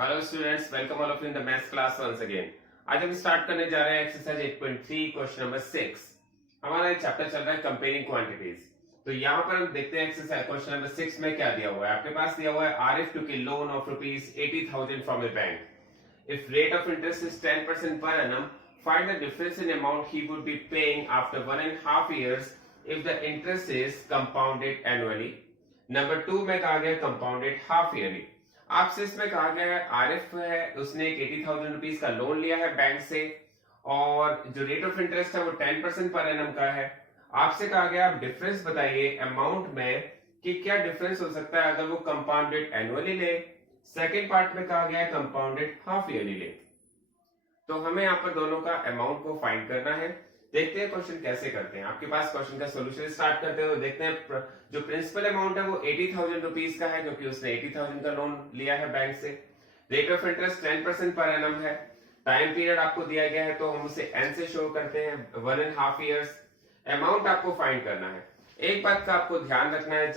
Hello students, welcome all of you in the maths class once again. आज हम start करने जा रहे हैं एक्सरसाइज 8.3 क्वेश्चन नंबर 6। हमारा चैप्टर चल रहा है कंपेयरिंग क्वांटिटीज। तो यहाँ पर हम देखते हैं एक्सरसाइज क्वेश्चन नंबर 6 में क्या दिया हुआ है। आपके पास दिया हुआ है आरिफ टू की loan of ₹80,000 from A bank. If rate of interest is 10% per annum, find the difference in amount he would be paying after 1.5 years if the interest is compounded annually। Number 2 में कहा गया compounded half yearly. आपसे इसमें कहा गया है आरिफ है, उसने एक 80,000 रुपीज का लोन लिया है बैंक से और जो रेट ऑफ इंटरेस्ट है वो 10% पर एनम का है। आपसे कहा गया आप डिफरेंस बताइए अमाउंट में कि क्या डिफरेंस हो सकता है अगर वो कंपाउंडेड एनुअली ले। सेकेंड पार्ट में कहा गया है कंपाउंडेड हाफ ईयरली ले। तो हमें यहाँ पर दोनों का अमाउंट को फाइंड करना है। देखते हैं क्वेश्चन कैसे करते हैं। आपके पास क्वेश्चन का सोल्यूशन स्टार्ट करते हैं तो देखते हैं जो प्रिंसिपल अमाउंट है वो 80,000 रुपीज का है क्योंकि उसने 80,000 का लोन लिया है बैंक से। Rate of interest 10% per annum है। टाइम पीरियड आपको दिया गया है तो हम उसे एन से शो करते हैं 1.5 ईयर्स। अमाउंट आपको फाइंड करना है। एक बात का आपको ध्यान रखना है,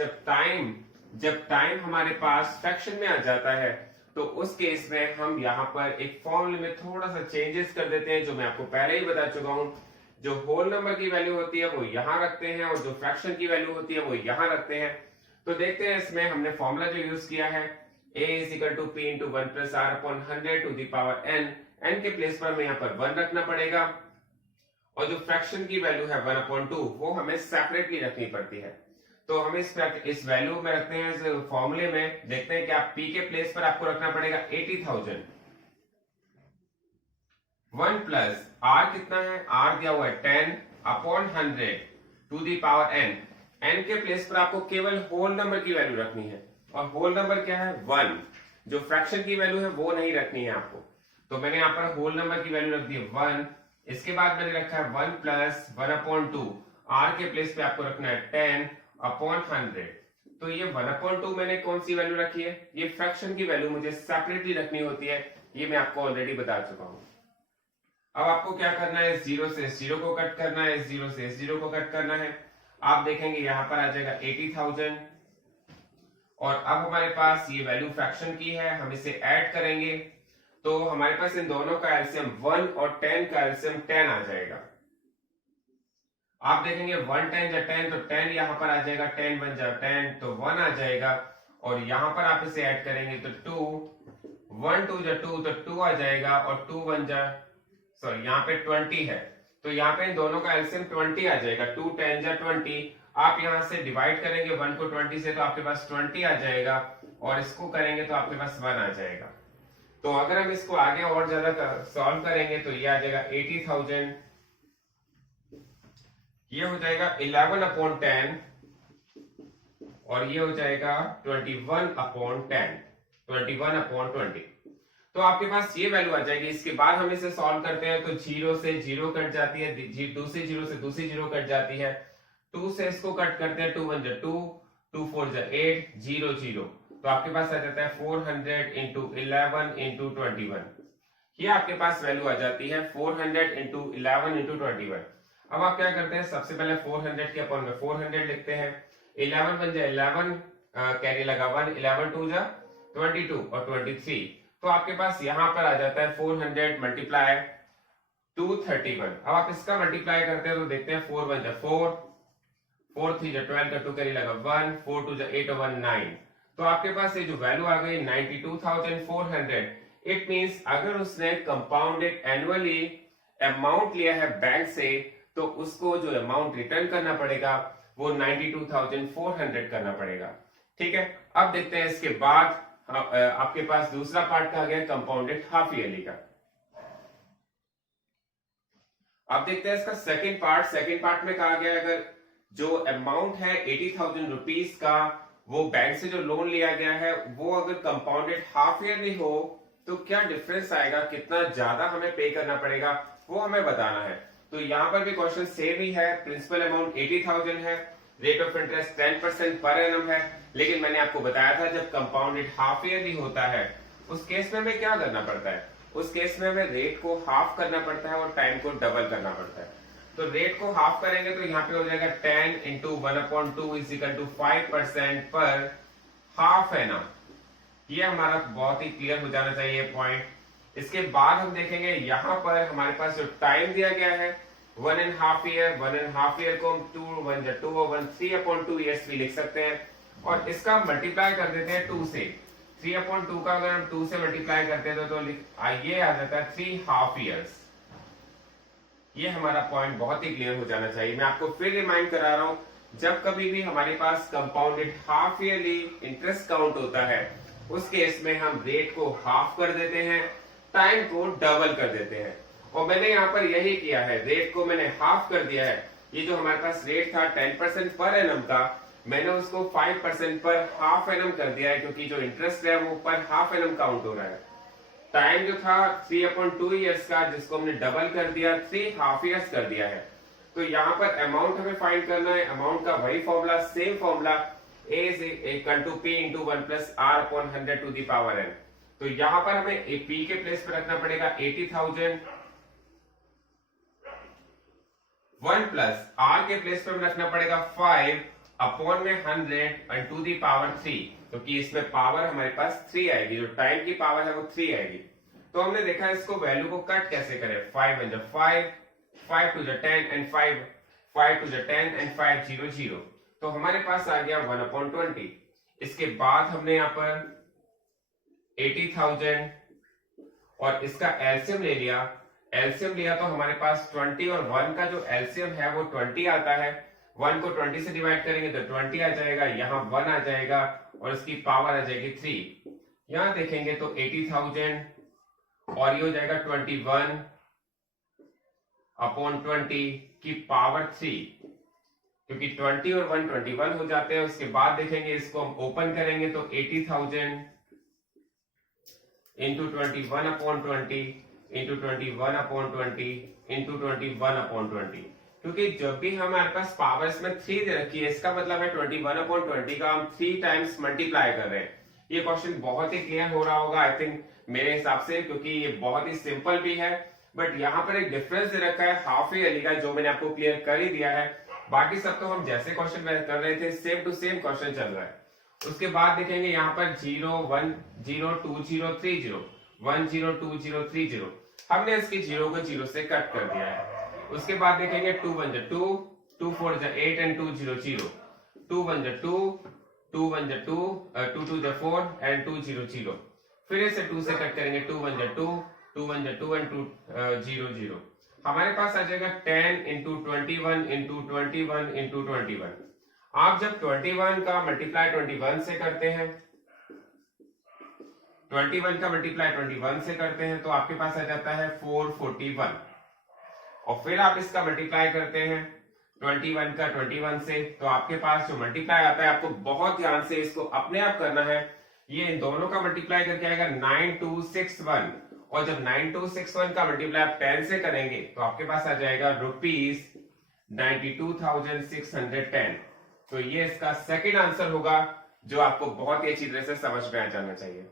जब टाइम हमारे पास फ्रैक्शन में आ जाता है तो उस केस में हम यहाँ पर एक फॉर्मूले में थोड़ा सा चेंजेस कर देते हैं, जो मैं आपको पहले ही बता चुका हूं। जो होल नंबर की वैल्यू होती है वो यहाँ रखते हैं और जो फ्रैक्शन की वैल्यू होती है वो यहाँ रखते हैं। तो देखते हैं इसमें हमने फॉर्मूला जो यूज किया है a is equal to P into 1 plus R upon 100 to the power n। n के प्लेस पर हमें यहाँ पर 1 रखना पड़ेगा और जो फ्रैक्शन की वैल्यू है 1/2 वो हमें सेपरेटली रखनी पड़ती है। तो हम इस वैल्यू में रखते हैं, इस फॉर्मूले में देखते हैं कि आप p के प्लेस पर आपको रखना पड़ेगा 80,000। 1 प्लस r कितना है, r दिया हुआ है 10 upon 100 to the power n। n के प्लेस पर आपको केवल होल नंबर की वैल्यू रखनी है और होल नंबर क्या है 1। जो फ्रैक्शन की वैल्यू है वो नहीं रखनी है आपको। तो मैंने यहाँ पर होल नंबर की वैल्यू रख दी है 1। इसके बाद मैंने रखा है 1 प्लस 1/2। r के प्लेस पे आपको रखना है 10 अपॉन 100। तो ये 1/2 मैंने कौन सी वैल्यू रखी है, ये फ्रैक्शन की वैल्यू मुझे सेपरेटली रखनी होती है। ये मैं आपको ऑलरेडी बता चुका हूं। अब आपको क्या करना है, 0 से 0 को कट करना है, 0 से 0 को कट करना है। आप देखेंगे यहां पर आ जाएगा 80,000 और अब हमारे पास ये वैल्यू फ्रैक्शन की है, हम इसे ऐड करेंगे तो हमारे पास इन दोनों का एलसीएम 1 और 10 का एलसीएम 10 आ जाएगा। आप देखेंगे 1 10 जा 10 तो 10 यहां पर आ जाएगा, 10 1 जा 10 तो 1 आ जाएगा और यहां पर आप इसे ऐड करेंगे तो 2 1 2 जा 2 तो 2 आ जाएगा और 2 1 जा सॉरी यहाँ पे 20 है तो यहाँ पे इन दोनों का एलसीएम 20 आ जाएगा। 2 10 जा 20। आप यहाँ से डिवाइड करेंगे 1 को 20 से तो आपके पास 20 आ जाएगा और इसको करेंगे तो आपके पास 1 आ जाएगा। तो अगर हम इसको आगे और ज्यादा सॉल्व करेंगे तो ये आ जाएगा 80,000, ये हो जाएगा 11/10 और ये हो जाएगा 21/10 21/20। तो आपके पास ये वैल्यू आ जाएगी। इसके बाद हम इसे सॉल्व करते हैं तो 0 से 0 कट जाती है, 2 से 0 से दूसरी 0 कट जाती है, 2 से इसको कट करते हैं, 2 1 जा 2 2 4 जा 8 0 0। तो आपके पास आ जाता है 400 इंटू 11 इंटू 21। ये आपके पास वैल्यू आ जाती है 400 इंटू 11 इंटू 21। अब आप क्या करते हैं, सबसे पहले 400 के अपॉन में 400 लिखते हैं। 11 1 जा 11 कैरी लगा 1, 11 2 जा 22 और 23। तो आपके पास यहां पर आ जाता है 400 मल्टीप्लाई 231। अब आप इसका मल्टीप्लाई करते हैं तो देखते हैं 4 1 जा 4 4 3 जा 12 का 2 कैरी लगा 1 4 2 जा 8 और 1 9। तो आपके पास ये जो वैल्यू आ गई 92,400। इट मींस अगर उसने कंपाउंडेड एनुअली अमाउंट लिया है बैंक से तो उसको जो अमाउंट रिटर्न करना पड़ेगा वो 92,400 करना पड़ेगा। ठीक है, अब देखते हैं इसके बाद आपके पास दूसरा पार्ट कहा गया कंपाउंडेड हाफ ईयरली का। अब देखते हैं इसका सेकंड पार्ट। सेकंड पार्ट में कहा गया अगर जो अमाउंट है 80,000 रुपीज का वो बैंक से जो लोन लिया गया है वो अगर कंपाउंडेड हाफ ईयरली हो तो क्या डिफरेंस आएगा, कितना ज्यादा हमें पे करना पड़ेगा वो हमें बताना है। तो यहां पर भी क्वेश्चन सेम ही है। प्रिंसिपल अमाउंट 80,000 है, rate of interest 10% per annum है, लेकिन मैंने आपको बताया था जब कंपाउंडेड हाफ ईयरली होता है उस केस में हमें क्या करना पड़ता है, उस केस में हमें रेट को हाफ करना पड़ता है और टाइम को डबल करना पड़ता है। तो रेट को हाफ करेंगे तो यहाँ पे हो जाएगा 10 इंटू 1/2 इज इक्वल टू 5% पर हाफ एनम। ये हमारा बहुत ही क्लियर हो जाना चाहिए पॉइंट। इसके बाद हम देखेंगे यहाँ पर हमारे पास जो टाइम दिया गया है 1.5 ईयर, 1.5 ईयर को हम 2 1 2 1 3/2 ईयर्स भी लिख सकते हैं और इसका मल्टीप्लाई कर देते हैं 2 से। 3/2 का अगर हम 2 से मल्टीप्लाई करते हैं तो ये आ जाता है 3.5 ईयर्स। ये हमारा पॉइंट बहुत ही क्लियर हो जाना चाहिए। मैं आपको फिर रिमाइंड करा रहा हूं, जब कभी भी हमारे पास compounded half yearly interest count होता है उस केस में हम रेट को हाफ कर देते हैं, टाइम को डबल कर देते हैं। और मैंने यहाँ पर यही किया है, रेट को मैंने हाफ कर दिया है। ये जो हमारे पास रेट था 10% पर एनम का, मैंने उसको 5% पर हाफ एनम कर दिया है, क्योंकि जो इंटरेस्ट है वो पर हाफ एनम काउंट हो रहा है। टाइम जो था 3/2 ईयर्स का, जिसको हमने डबल कर दिया 3.5 ईयर्स कर दिया है। तो यहाँ पर अमाउंट हमें फाइंड करना है। अमाउंट का वही formula, same formula, A is equal to P into 1 plus R upon 100 to the power n। तो यहाँ पर हमें P के प्लेस पर रखना पड़ेगा 80,000, 1 प्लस R के प्लेस पर रखना पड़ेगा 5 अपॉन में 100 and to the power 3, क्योंकि इसमें पावर हमारे पास 3 आएगी, जो टाइम की पावर है वो 3 आएगी। तो हमने देखा इसको वैल्यू को कट कैसे करें। 5 1 5, 5 2 10 and 5 2 10 and 5 0 0। तो हमारे पास आ गया 1/20। इसके बाद हमने यहाँ पर 80,000 और इसका एलसीएम ले लिया। एलसीएम लिया तो हमारे पास 20 और 1 का जो एलसीएम है वो 20 आता है। 1 को 20 से डिवाइड करेंगे तो 20 आ जाएगा, यहाँ 1 आ जाएगा और इसकी पावर आ जाएगी 3। यहाँ देखेंगे तो 80,000 और ये हो जाएगा 21/20 की पावर 3, क्योंकि 20 और 1 21 हो जाते हैं। उसके बाद देखेंगे इसको हम ओपन करेंगे तो 80,000 इंटू 21/20 इंटू 21/20 इंटू 21/20, क्योंकि जब भी हमारे पास पावर्स में 3 दे रखी है, इसका मतलब है 21/20 का हम 3 टाइम्स मल्टीप्लाई कर रहे हैं। ये क्वेश्चन बहुत ही क्लियर हो रहा होगा आई थिंक मेरे हिसाब से, क्योंकि ये बहुत ही सिंपल भी है। बट यहाँ पर एक डिफरेंस दे रखा है हाफ ईयरली का, जो मैंने आपको क्लियर कर ही दिया है। बाकी सब तो हम जैसे क्वेश्चन कर रहे थे सेम टू सेम क्वेश्चन चल रहा है। उसके बाद देखेंगे यहाँ पर 0 1 0 2 0 3 0 1 0 2 0 3 0, हमने इसके 0 को 0 से कट कर दिया है। उसके बाद देखेंगे 2 1 2 2 4 8 एंड 2 0 0, 2 1 2 2 1 2 2 2 4 एंड 2 0 0। फिर इसे 2 से कट करेंगे 2 1 2 2 1 2 एंड 2 0 0। हमारे पास आ जाएगा 10 इंटू 21 इंटू 21 इंटू 21। आप जब 21 का मल्टीप्लाई 21 से करते हैं, 21 का मल्टीप्लाई 21 से करते हैं तो आपके पास आ जाता है 441। और फिर आप इसका मल्टीप्लाई करते हैं 21 का 21 से, तो आपके पास जो मल्टीप्लाई आता है, आपको बहुत ध्यान से इसको अपने आप करना है। ये इन दोनों का मल्टीप्लाई करके आएगा 9261, और जब 9261 का मल्टीप्लाई आप 10 से करेंगे तो आपके पास आ जाएगा ₹92,610। तो ये इसका सेकंड आंसर होगा, जो आपको बहुत ही अच्छी तरह से समझ में आ जाना चाहिए।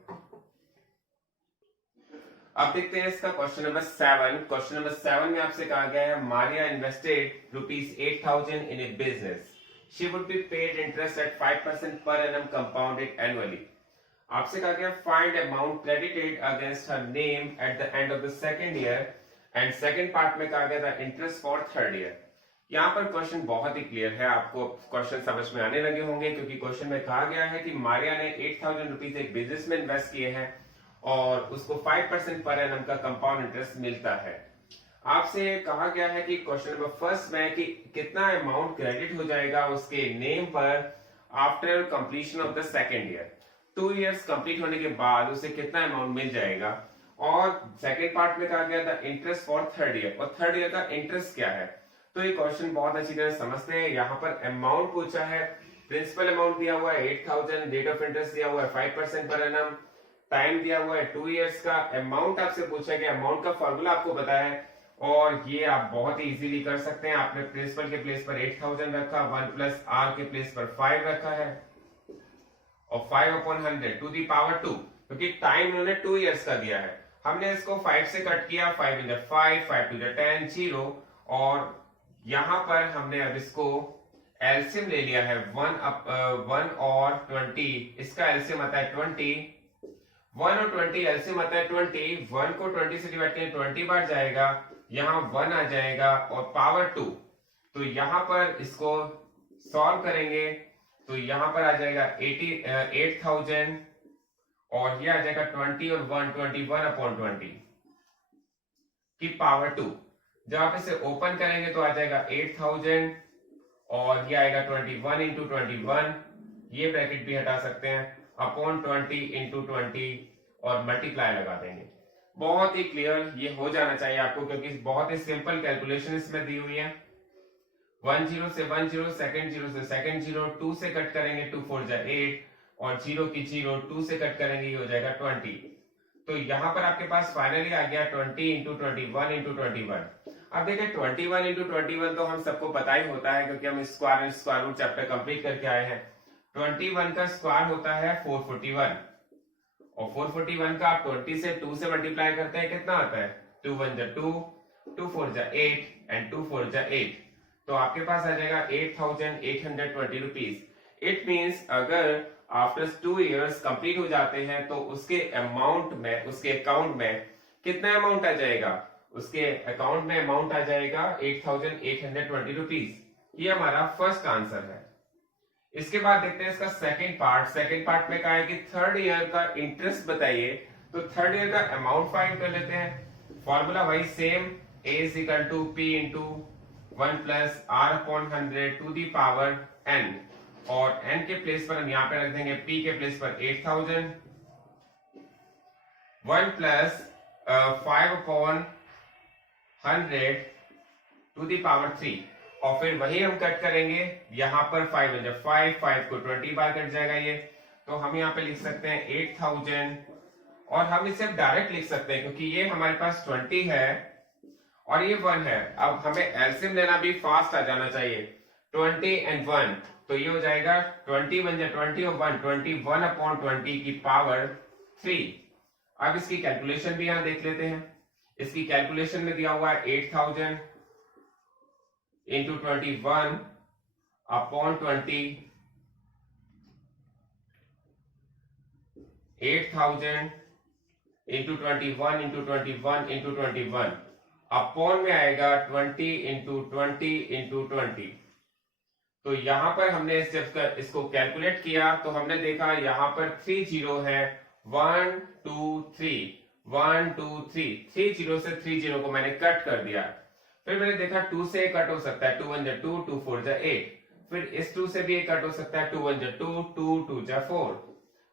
अब देखते हैं इसका क्वेश्चन नंबर 7। क्वेश्चन नंबर 7 में आपसे कहा गया है Maria invested ₹8,000 in A business, she would be paid interest eight 5% per annum compounded annually. आपसे कहा गया find amount credited against her name at the end of the second year, and second part में कहा गया था इंटरेस्ट फॉर थर्ड ईयर। यहाँ पर question बहुत ही क्लियर है, आपको क्वेश्चन समझ में आने लगे होंगे, क्योंकि क्वेश्चन में कहा गया है कि मारिया ने 8,000 रुपीज एक बिजनेस में इन्वेस्ट किए हैं और उसको 5% पर एनम का कंपाउंड इंटरेस्ट मिलता है। आपसे कहा गया है कि क्वेश्चन नंबर फर्स्ट में कि कितना अमाउंट क्रेडिट हो जाएगा उसके नेम पर after completion of the second year. 2 years complete होने के बाद उसे कितना अमाउंट मिल जाएगा। और सेकेंड पार्ट में कहा गया था इंटरेस्ट फॉर थर्ड ईयर, और थर्ड ईयर का इंटरेस्ट क्या है। तो ये क्वेश्चन बहुत अच्छी तरह समझते हैं। यहाँ पर अमाउंट पूछा है, प्रिंसिपल अमाउंट दिया हुआ है 8,000, रेट ऑफ इंटरेस्ट दिया हुआ है 5% पर एनम, टाइम दिया हुआ है 2 इयर्स का। अमाउंट आपसे पूछा गया, अमाउंट का फॉर्मूला आपको बताया है और ये आप बहुत ही इजीली कर सकते हैं। आपने प्रिंसिपल के प्लेस पर 8,000 रखा, 1 प्लस आर के प्लेस पर 5 रखा है और 5/100 टू दी पावर 2, क्योंकि टाइम इन्होंने 2 इयर्स का दिया है। हमने इसको 5 से कट किया, 5 × 5, 5 2 10 0, और यहां पर हमने अब इसको एलसीएम ले लिया है 1 और 20। इसका एलसीएम आता है 20 1 और 20 एलसीएम आता है 20, 1 को 20 से डिवाइड करें 20 बार जाएगा, यहाँ 1 आ जाएगा और पावर 2। तो यहाँ पर इसको सॉल्व करेंगे तो यहाँ पर आ जाएगा 8,000 और ये आ जाएगा 20 और 1 21/20 की पावर 2। जब आप इसे ओपन करेंगे तो आ जाएगा 8,000 और ये आएगा 21 इंटू 21, ये ब्रैकेट भी हटा सकते हैं, अपॉन 20 इंटू 20 और मल्टीप्लाई लगा देंगे। बहुत ही क्लियर ये हो जाना चाहिए आपको, क्योंकि बहुत ही सिंपल कैलकुलेशन इसमें दी हुई है। 1 0 से 1 0, सेकंड 0 से सेकंड 0, 2 से कट करेंगे 2 4 जा 8 और 0 की 0, 2 से कट करेंगे ये हो जाएगा 20। तो यहाँ पर आपके पास फाइनली आ गया 20 इंटू 21 इंटू 21। अब देखिए 21 इंटू 21 तो हम सबको पता ही होता है, क्योंकि हम square and square root chapter complete करके आए हैं। 21 का स्क्वायर होता है 441 और 441 का आप 20 से 2 से मल्टीप्लाई करते हैं, कितना आता है 2 1 जा 2, 2 4 जा 8 एंड 2 4 जा 8। तो आपके पास आ जाएगा 8,820 रुपीज। इट मीन्स अगर आफ्टर 2 इयर्स कंप्लीट हो जाते हैं तो उसके अमाउंट में, उसके अकाउंट में कितना अमाउंट आ जाएगा, उसके अकाउंट में अमाउंट आ जाएगा 8,820 रुपीज। ये हमारा फर्स्ट आंसर है। इसके बाद देखते हैं इसका सेकंड पार्ट। सेकंड पार्ट में कहा है कि थर्ड ईयर का इंटरेस्ट बताइए, तो थर्ड ईयर का अमाउंट फाइंड कर लेते हैं। Formula wise same, A is equal to P into 1 plus R upon 100 to the power n, और n के प्लेस पर हम यहाँ पे रख देंगे P के प्लेस पर 8,000, 1 plus 5 upon 100 to the power 3, और फिर वही हम कट करेंगे यहाँ पर 5 5 को 20 बार कट जाएगा ये, तो हम यहाँ पे लिख सकते हैं 8,000 और हम इसे डायरेक्ट लिख सकते हैं क्योंकि ये हमारे पास 20 है और ये 1 है। अब हमें एलसीएम लेना भी फास्ट आ जाना चाहिए, 20 एंड 1, तो ये हो जाएगा 20 1 20 और 1 21/20 की पावर 3। अब इसकी कैलकुलेशन भी यहां देख लेते हैं। इसकी कैलकुलेशन में दिया हुआ है 8,000 into 21 upon 20, 8,000 into 21 into 21 into 21 upon में आएगा 20 इंटू 20 इंटू 20। तो यहां पर हमने जब इसको कैलकुलेट किया तो हमने देखा यहां पर 3 जीरो है, 1 2 3 1 2 3, 3 जीरो से 3 जीरो को मैंने कट कर दिया। फिर मैंने देखा 2 से कट हो सकता है, 2 1 जा 2, 2 4 जा 8, फिर इस 2 से भी एक कट हो सकता है, 2 1 जा 2, 2 2 जा 4,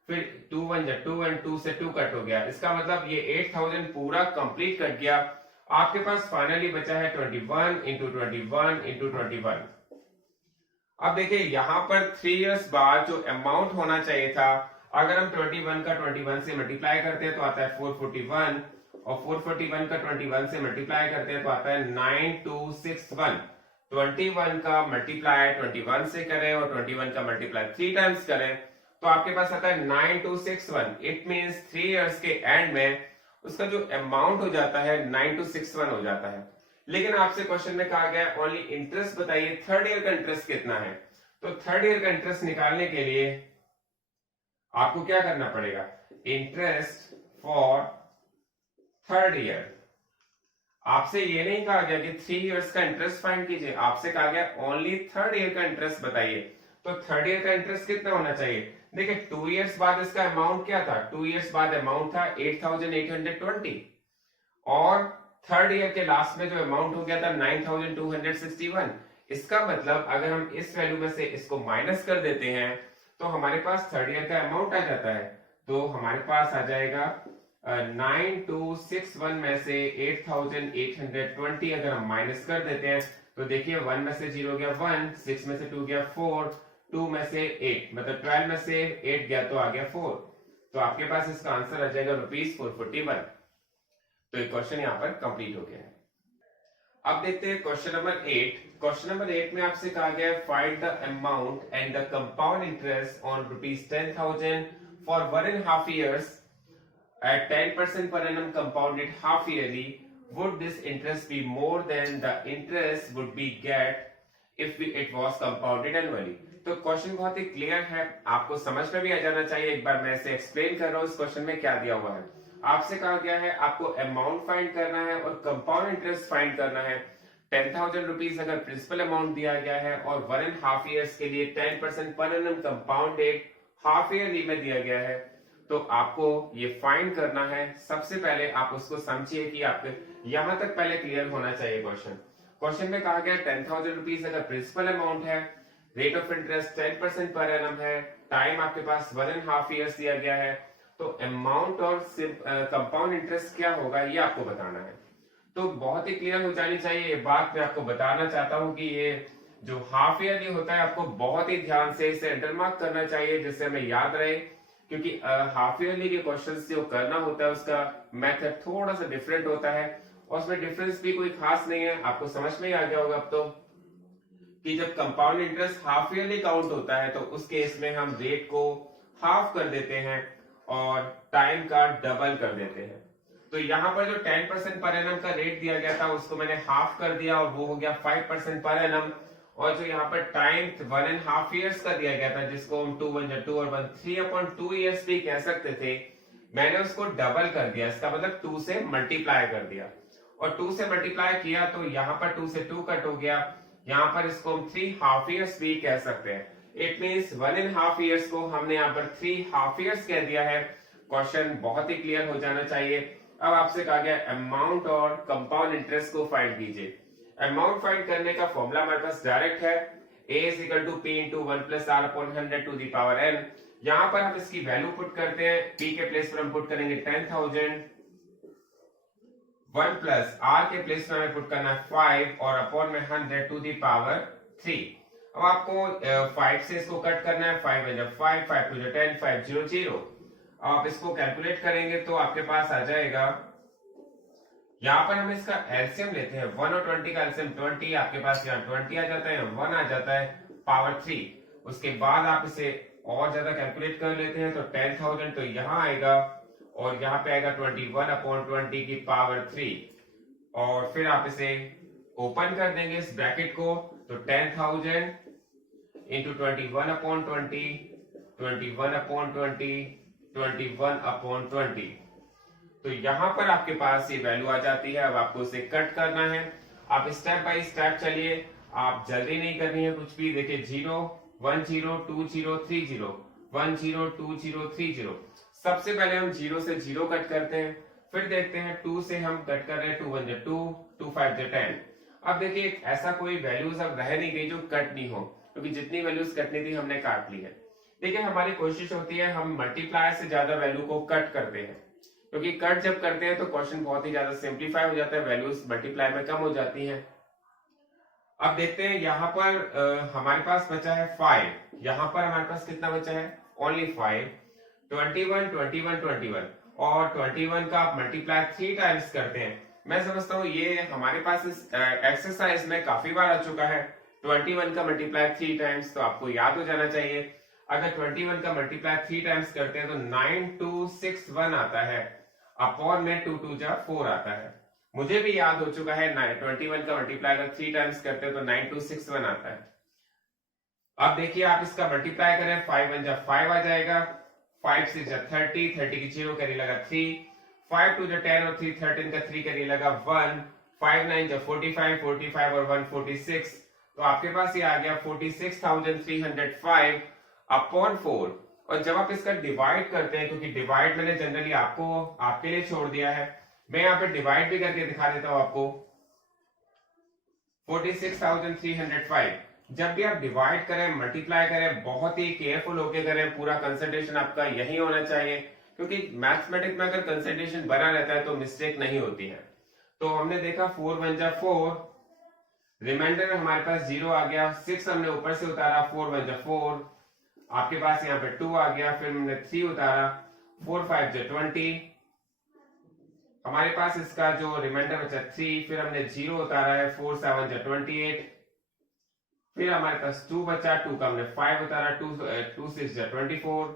फिर 2 1 जा 2 एंड 2 से 2 कट हो गया। इसका मतलब ये 8,000 पूरा कंप्लीट कट गया। आपके पास फाइनली बचा है 21 इंटू 21 इंटू 21। अब देखिए यहां पर 3 इयर्स बाद जो अमाउंट होना चाहिए था, अगर हम 21 का 21 से मल्टीप्लाई करते हैं तो आता है 441 और 441 का 21 से मल्टीप्लाई करते हैं तो आता है 9261। 21 का मल्टीप्लाई 21 से करें और 21 का मल्टीप्लाई 3 टाइम्स करें तो आपके पास आता है 9261। इट मींस 3 इयर्स के एंड में उसका जो अमाउंट हो जाता है 9261 हो जाता है। लेकिन आपसे क्वेश्चन में कहा गया ओनली इंटरेस्ट बताइए, थर्ड ईयर का इंटरेस्ट कितना है। तो थर्ड ईयर का इंटरेस्ट निकालने के लिए आपको क्या करना पड़ेगा, इंटरेस्ट फॉर थर्ड ईयर। आपसे ये नहीं कहा गया कि 3 इयर्स का इंटरेस्ट फाइंड कीजिए, आपसे कहा गया ओनली थर्ड ईयर का इंटरेस्ट बताइए। तो थर्ड ईयर का इंटरेस्ट कितना होना चाहिए। देखिए 2 इयर्स बाद इसका अमाउंट क्या था, 2 इयर्स बाद अमाउंट था 8,820 और थर्ड ईयर के लास्ट में जो अमाउंट हो गया था 9,261। इसका मतलब अगर हम इस वैल्यू में से इसको माइनस कर देते हैं तो हमारे पास थर्ड ईयर का अमाउंट आ जाता है। तो हमारे पास आ जाएगा 9261 में से 8,820 अगर हम माइनस कर देते हैं तो देखिए 1 में से 0 गया 1, 6 में से 2 गया 4, 2 में से 8 मतलब 12 में से 8 गया तो आ गया 4। तो आपके पास इसका आंसर आ जाएगा ₹441। तो ये क्वेश्चन यहाँ पर कंप्लीट हो गया है। अब देखते हैं क्वेश्चन नंबर 8। क्वेश्चन नंबर 8 में आपसे कहा गया है find the amount and the compound interest on ₹10,000 for 1.5 years at 10% per annum compounded half yearly. Would this interest be more than the interest would be get if it was compounded annually? तो question बहुत ही clear है, आपको समझ में भी आ जाना चाहिए। एक बार मैं इसे एक्सप्लेन कर रहा हूँ इस क्वेश्चन में क्या दिया हुआ है। आपसे कहा गया है आपको अमाउंट फाइंड करना है और कंपाउंड इंटरेस्ट फाइंड करना है। 10,000 रुपीज अगर प्रिंसिपल अमाउंट दिया गया है और 1.5 ईयर्स के लिए 10% per annum compound rate half yearly में दिया गया है, तो आपको ये फाइंड करना है। सबसे पहले आप उसको समझिए कि आपके यहां तक पहले क्लियर होना चाहिए। क्वेश्चन में कहा गया 10,000 रुपीज अगर प्रिंसिपल अमाउंट है, rate of interest 10% per annum है, टाइम आपके पास 1.5 ईयर्स दिया गया है, तो अमाउंट और कंपाउंड इंटरेस्ट क्या होगा ये आपको बताना है। तो बहुत ही क्लियर हो जानी चाहिए ये बात। मैं आपको बताना चाहता हूं कि ये जो हाफ ईयरली होता है आपको बहुत ही ध्यान से इसे अंडरमार्क करना चाहिए जिससे हमें याद रहे, क्योंकि हाफ ईयरली के क्वेश्चंस जो करना होता है उसका मेथड थोड़ा सा डिफरेंट होता है और उसमें डिफरेंस भी कोई खास नहीं है। आपको समझ में ही आ गया होगा अब तो कि जब compound interest half yearly count होता है तो उस केस में हम रेट को हाफ कर देते हैं और टाइम का डबल कर देते हैं। तो यहाँ पर जो 10% पर एनम का रेट दिया गया था उसको मैंने हाफ कर दिया और वो हो गया 5% पर एनम। और जो यहाँ पर टाइम 1.5 ईयर्स का दिया गया था जिसको हम 2 1 2 और 1 3/2 ईयर्स भी कह सकते थे, मैंने उसको डबल कर दिया। इसका मतलब 2 से मल्टीप्लाई कर दिया और 2 से मल्टीप्लाई किया तो यहाँ पर 2 से 2 कट हो गया। यहाँ पर इसको हम 3 हाफ ईयर्स भी कह सकते हैं। इट मींस 1.5 ईयर्स को हमने यहाँ पर 3 हाफ ईयर्स कह दिया है। क्वेश्चन बहुत ही क्लियर हो जाना चाहिए। अब आपसे कहा गया अमाउंट और कंपाउंड इंटरेस्ट को फाइंड कीजिए। अमाउंट फाइंड करने का फॉर्मूला हमारे पास डायरेक्ट है, a is equal to p into 1 plus r upon 100 to the power n। यहाँ पर हम इसकी वैल्यू पुट करते हैं, p के प्लेस पर हम पुट करेंगे 10,000, 1 प्लस r के प्लेस में हमें पुट करना है 5 और अपॉन में 100 टू दी पावर 3। अब आपको 5 से इसको कट करना है, 5 1 5 5 2 10 5 0 0। आप इसको कैलकुलेट करेंगे तो आपके पास आ जाएगा, यहाँ पर हम इसका एलसीएम लेते हैं 1 और 20 का एलसीएम 20, आपके पास यहाँ 20 आ जाता है, 1 आ जाता है पावर 3। उसके बाद आप इसे और ज्यादा कैलकुलेट कर लेते हैं तो 10,000 तो यहाँ आएगा और यहाँ पे आएगा 21/20 की पावर 3 और फिर आप इसे ओपन कर देंगे इस ब्रैकेट को तो 10,000 इंटू 21/20, 21/20, 21/20। तो यहाँ पर आपके पास ये वैल्यू आ जाती है। अब आपको इसे कट करना है, आप स्टेप बाय स्टेप चलिए, आप जल्दी नहीं करनी है कुछ भी। देखिए 0 1 0 2 0 3 0 1 0 2 0 3 0। सबसे पहले हम 0 से 0 कट करते हैं, फिर देखते हैं 2 से हम कट कर रहे हैं 2 1 2 2 5 10। अब देखिए ऐसा कोई वैल्यूज अब रह नहीं गई जो कट नहीं हो, क्योंकि जितनी वैल्यूज कटनी थी हमने काट ली है। देखिए हमारी कोशिश होती है हम मल्टीप्लाई से ज्यादा वैल्यू को कट करते हैं, क्योंकि कट जब करते हैं तो क्वेश्चन बहुत ही ज्यादा सिंप्लीफाई हो जाता है, वैल्यूज मल्टीप्लाई में कम हो जाती हैं। अब देखते हैं यहाँ पर हमारे पास बचा है 5, यहाँ पर हमारे पास कितना बचा है, ओनली 5। 21 21 21 और 21 का आप मल्टीप्लाई 3 टाइम्स करते हैं। मैं समझता हूँ ये हमारे पास इस एक्सरसाइज में काफी बार आ चुका है। 21 का मल्टीप्लाई 3 टाइम्स तो आपको याद हो जाना चाहिए। अगर 21 का मल्टीप्लाई 3 टाइम्स करते हैं तो 9261 आता है, अपॉन में 2 2 जा 4 आता है। मुझे भी याद हो चुका है 21 का मल्टीप्लाई अगर 3 टाइम्स करते हैं तो 9261 आता है। अब देखिए आप इसका मल्टीप्लाई करें, 5 1 जा 5 आ जाएगा, 5 6 जा 30, 30 की 0 करिए लगा 3, 5 2 जा 10 और 3 13 का 3 करिए लगा 1, 5 9 जा 45, 45 और 1 46। तो आपके पास ये आ गया 46,305 अपॉन 4। और जब आप इसका डिवाइड करते हैं, क्योंकि डिवाइड मैंने जनरली आपके लिए छोड़ दिया है, मैं यहाँ पे डिवाइड भी करके दिखा देता हूं आपको। 46,305 जब भी आप डिवाइड करें मल्टीप्लाई करें बहुत ही केयरफुल होके करें, पूरा कंसंट्रेशन आपका यही होना चाहिए, क्योंकि मैथमेटिक्स में अगर कंसंट्रेशन बना रहता है तो मिस्टेक नहीं होती है। तो हमने देखा 4 1 जा 4, रिमाइंडर हमारे पास 0 आ गया, 6 हमने ऊपर से उतारा, 4 1 जा 4, आपके पास यहाँ पे 2 आ गया, फिर हमने 3 उतारा, 4 5 जा 20, हमारे पास इसका जो रिमाइंडर बचा 3, फिर हमने 0 उतारा है, 4 7 जा 28, फिर हमारे पास 2 बचा, 2 का हमने 5 उतारा, 2 6 जा 24,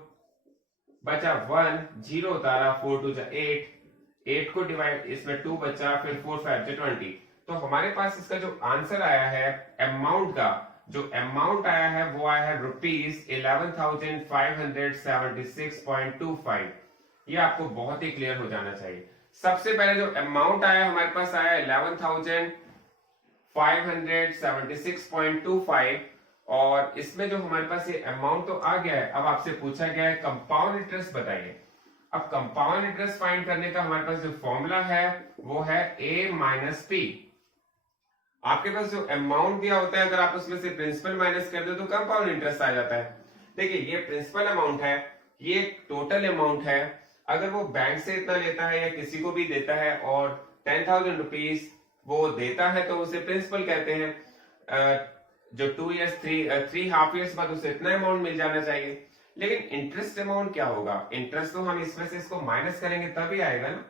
बचा 1, 0 उतारा, 4 2 जा 8, 8 को डिवाइड इसमें 2 बचा, फिर 4 5 जा 20। तो हमारे पास इसका जो आंसर आया है अमाउंट का, जो अमाउंट आया है वो आया है ₹11,576.25। ये आपको बहुत ही क्लियर हो जाना चाहिए। सबसे पहले जो अमाउंट आया हमारे पास आया 11,576.25 और इसमें जो हमारे पास ये अमाउंट तो आ गया है। अब आपसे पूछा गया है कंपाउंड इंटरेस्ट बताइए। अब कंपाउंड इंटरेस्ट फाइंड करने का हमारे पास जो फॉर्मूला है वो है a माइनस पी। आपके पास जो अमाउंट दिया होता है, अगर आप उसमें से प्रिंसिपल माइनस कर दो तो कंपाउंड इंटरेस्ट आ जाता है। देखिए ये प्रिंसिपल अमाउंट है, ये टोटल अमाउंट है। अगर वो बैंक से इतना लेता है या किसी को भी देता है और 10,000 रुपीज वो देता है तो उसे प्रिंसिपल कहते हैं। जो 2 ईयर्स 3 हाफ ईयर्स बाद उसे इतना अमाउंट मिल जाना चाहिए। लेकिन इंटरेस्ट अमाउंट क्या होगा? इंटरेस्ट तो हम इसमें से इसको माइनस करेंगे तभी आएगा ना।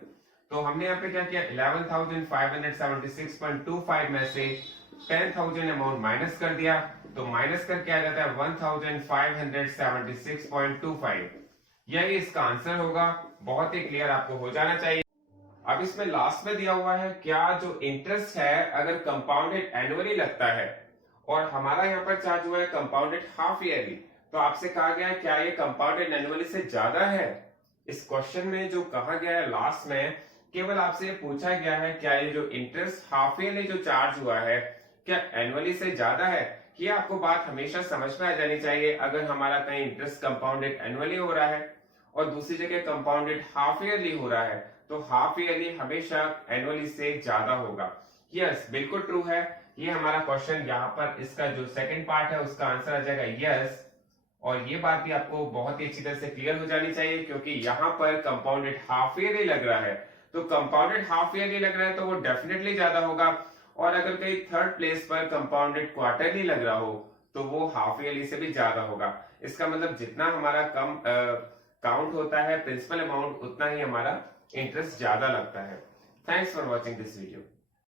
तो हमने यहाँ पे क्या किया, 11,576.25 में से 10,000 अमाउंट माइनस कर दिया, तो माइनस करके आ जाता है 1,576.25। यही इसका आंसर होगा। बहुत ही क्लियर आपको हो जाना चाहिए। अब इसमें लास्ट में दिया हुआ है क्या जो इंटरेस्ट है अगर कंपाउंडेड एनुअली लगता है और हमारा यहाँ पर चार्ज हुआ है कंपाउंडेड हाफ ईयरली, तो आपसे कहा गया है क्या ये कंपाउंडेड एनुअली से ज्यादा है? इस क्वेश्चन में जो कहा गया है लास्ट में, केवल आपसे ये पूछा गया है क्या ये जो इंटरेस्ट हाफ ईयरली जो चार्ज हुआ है क्या एनुअली से ज्यादा है? ये आपको बात हमेशा समझ में आ जानी चाहिए। अगर हमारा कहीं इंटरेस्ट कंपाउंडेड एनुअली हो रहा है और दूसरी जगह कंपाउंडेड हाफ ईयरली हो रहा है तो हाफ ईयरली हमेशा एनुअली से ज्यादा होगा। यस, बिल्कुल ट्रू है। ये हमारा क्वेश्चन यहाँ पर इसका जो सेकंड पार्ट है उसका आंसर आ जाएगा यस। और ये बात भी आपको बहुत ही अच्छी तरह से क्लियर हो जानी चाहिए क्योंकि यहाँ पर कंपाउंडेड हाफ ईयरली लग रहा है, तो कंपाउंडेड हाफ ईयरली लग रहा है तो वो डेफिनेटली ज्यादा होगा। और अगर कहीं थर्ड प्लेस पर कंपाउंडेड क्वार्टरली लग रहा हो तो वो हाफ ईयरली से भी ज्यादा होगा। इसका मतलब जितना हमारा कम काउंट होता है प्रिंसिपल अमाउंट, उतना ही हमारा इंटरेस्ट ज्यादा लगता है। Thanks for watching this video.